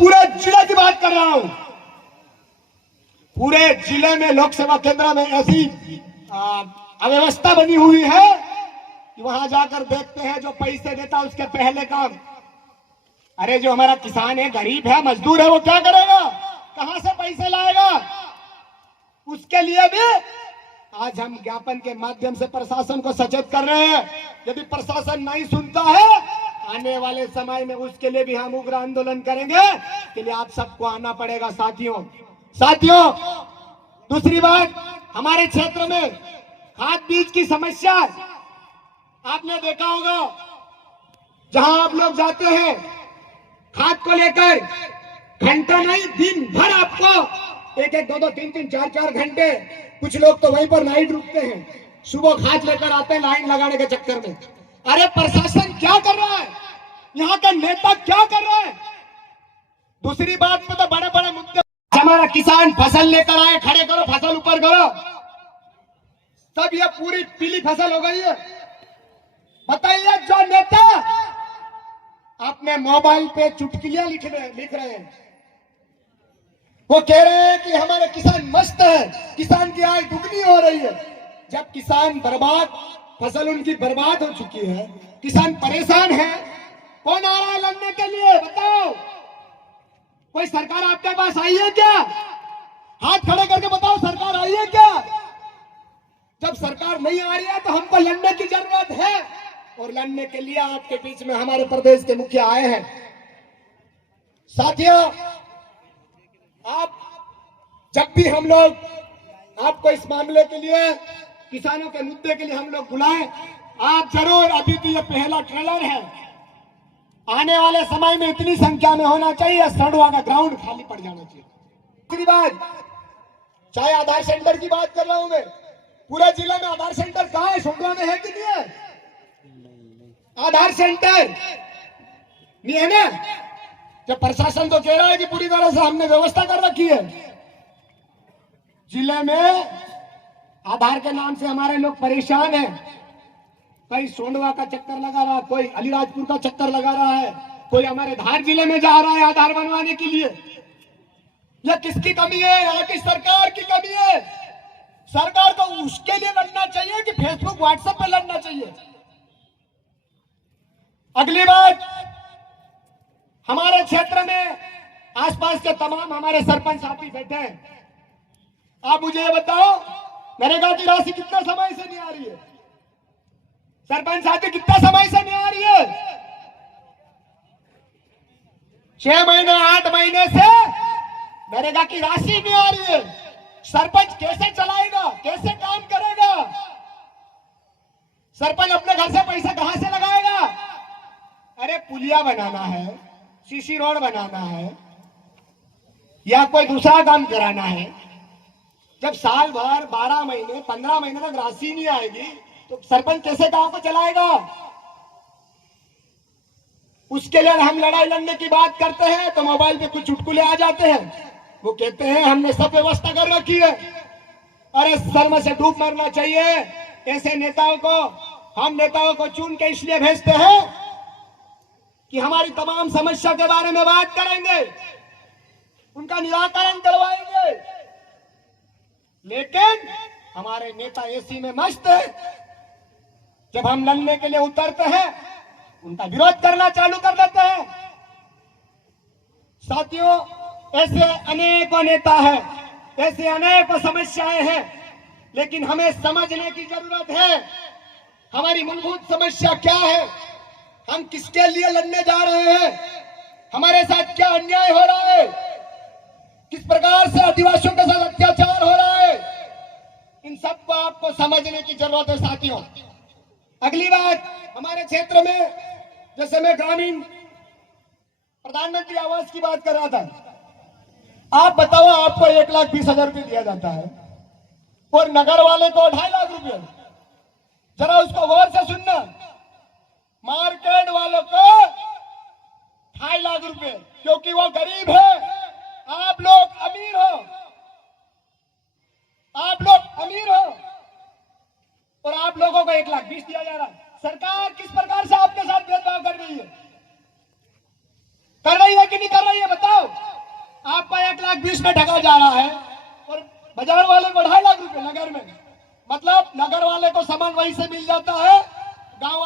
पूरे जिले की बात कर रहा हूं। पूरे जिले में लोकसेवा केंद्र में ऐसी अव्यवस्था बनी हुई है कि वहां जाकर देखते हैं जो पैसे देता उसके पहले काम। अरे जो हमारा किसान है, गरीब है, मजदूर है, वो क्या करेगा, कहां से पैसे लाएगा? उसके लिए भी आज हम ज्ञापन के माध्यम से प्रशासन को सचेत कर रहे हैं। यदि प्रशासन नहीं सुनता है, आने वाले समय में उसके लिए भी हम उग्र आंदोलन करेंगे। के लिए आप सबको आना पड़ेगा साथियों। दूसरी बात, हमारे क्षेत्र में खाद बीज की समस्या आपने देखा होगा। जहां आप लोग जाते हैं खाद को लेकर, घंटा नहीं दिन भर आपको एक 2-2, 3-3, 4-4 घंटे, कुछ लोग तो वहीं पर नाइट रुकते हैं, सुबह खाद लेकर आते हैं लाइन लगाने के चक्कर में। अरे प्रशासन क्या कर रहा है, यहाँ का नेता क्या कर रहा है? दूसरी बात में तो बड़े बड़े मुद्दे, हमारा किसान फसल लेकर आए, खड़े करो, फसल ऊपर करो, तब ये पूरी पीली फसल हो गई है। बताइए, जो नेता अपने मोबाइल पे चुटकुलियां लिख रहे हैं, वो कह रहे हैं कि हमारे किसान मस्त है, किसान की आय दुगनी हो रही है। जब किसान बर्बाद, फसल उनकी बर्बाद हो चुकी है, किसान परेशान है, कौन आ रहा है लड़ने के लिए? बताओ, कोई सरकार आपके पास आई है क्या? हाथ खड़े करके बताओ, सरकार आई है क्या? जब सरकार नहीं आ रही है तो हमको लड़ने की जरूरत है, और लड़ने के लिए आपके बीच में हमारे प्रदेश के मुखिया आए हैं। साथियों, आप जब भी हम लोग आपको इस मामले के लिए, किसानों के मुद्दे के लिए हम लोग बुलाएं, आप जरूर, अभी तो ये पहला ट्रेलर है, आने वाले समय में इतनी संख्या में होना चाहिए, सड़वा का ग्राउंड खाली पड़ जाना चाहिए। दूसरी बात, चाहे आधार सेंटर की बात कर रहा हूं मैं, पूरे जिले में आधार सेंटर कहां है? सोंडवा में है कि नहीं है? आधार सेंटर नहीं है ना? जब प्रशासन तो कह रहा है कि पूरी तरह से हमने व्यवस्था कर रखी है। जिले में आधार के नाम से हमारे लोग परेशान हैं। कोई सोंडवा का चक्कर लगा रहा है, कोई अलीराजपुर का चक्कर लगा रहा है, कोई हमारे धार जिले में जा रहा है आधार बनवाने के लिए। यह किसकी कमी है? यहाँ की सरकार की कमी है। सरकार को उसके लिए लड़ना चाहिए कि फेसबुक व्हाट्सएप पे लड़ना चाहिए? अगली बात, हमारे क्षेत्र में आसपास के तमाम हमारे सरपंच साथी बैठे हैं। आप मुझे ये बताओ, नरेगा की राशि कितने समय से नहीं आ रही है? सरपंच साथी, कितना समय से नहीं आ रही है? 6 महीने 8 महीने से नरेगा की राशि नहीं आ रही है। सरपंच कैसे चलाएगा, कैसे काम करेगा? सरपंच अपने घर से पैसा कहां से लगाएगा? अरे पुलिया बनाना है, सीसी रोड बनाना है, या कोई दूसरा काम कराना है, जब साल भर 12 महीने 15 महीने तक राशि नहीं आएगी तो सरपंच कैसे गांव को चलाएगा? उसके लिए हम लड़ाई लड़ने की बात करते हैं तो मोबाइल पे कुछ चुटकुले आ जाते हैं, वो कहते हैं हमने सब व्यवस्था कर रखी है। अरे शर्म से डूब मरना चाहिए। ऐसे नेताओं को, हम नेताओं को चुन के इसलिए भेजते हैं कि हमारी तमाम समस्या के बारे में बात करेंगे, उनका निराकरण करवाएंगे, लेकिन हमारे नेता एसी में मस्त है। जब हम लड़ने के लिए उतरते हैं, उनका विरोध करना चालू कर देते हैं। साथियों, ऐसे अनेकों नेता हैं, ऐसे अनेकों समस्याएं हैं, लेकिन हमें समझने की जरूरत है हमारी मूलभूत समस्या क्या है, हम किसके लिए लड़ने जा रहे हैं, हमारे साथ क्या अन्याय हो रहा है, किस प्रकार से आदिवासियों के साथ अत्याचार हो रहा है। इन सब को आपको समझने की जरूरत है साथियों। अगली बात, हमारे क्षेत्र में जैसे मैं ग्रामीण प्रधानमंत्री आवास की बात कर रहा था, आप बताओ, आपको 1,20,000 रुपये दिया जाता है और नगर वाले को 2.5 लाख रुपये। जरा उसको गौर से सुनना, मार्केट वालों को 2.5 लाख रुपये, क्योंकि वो गरीब है, आप लोग अमीर हो, आप लोग अमीर हो, और आप लोगों को 1,20,000 दिया जा रहा है। सरकार किस प्रकार से आपके साथ भेदभाव कर रही है? कर रही है कि नहीं कर रही है? बताओ। आपका 1,20,000 में ठगा जा रहा है और बाजार वाले को 2.5 लाख रुपए नगर में, मतलब नगर वाले को सामान वहीं से मिल जाता है, गांव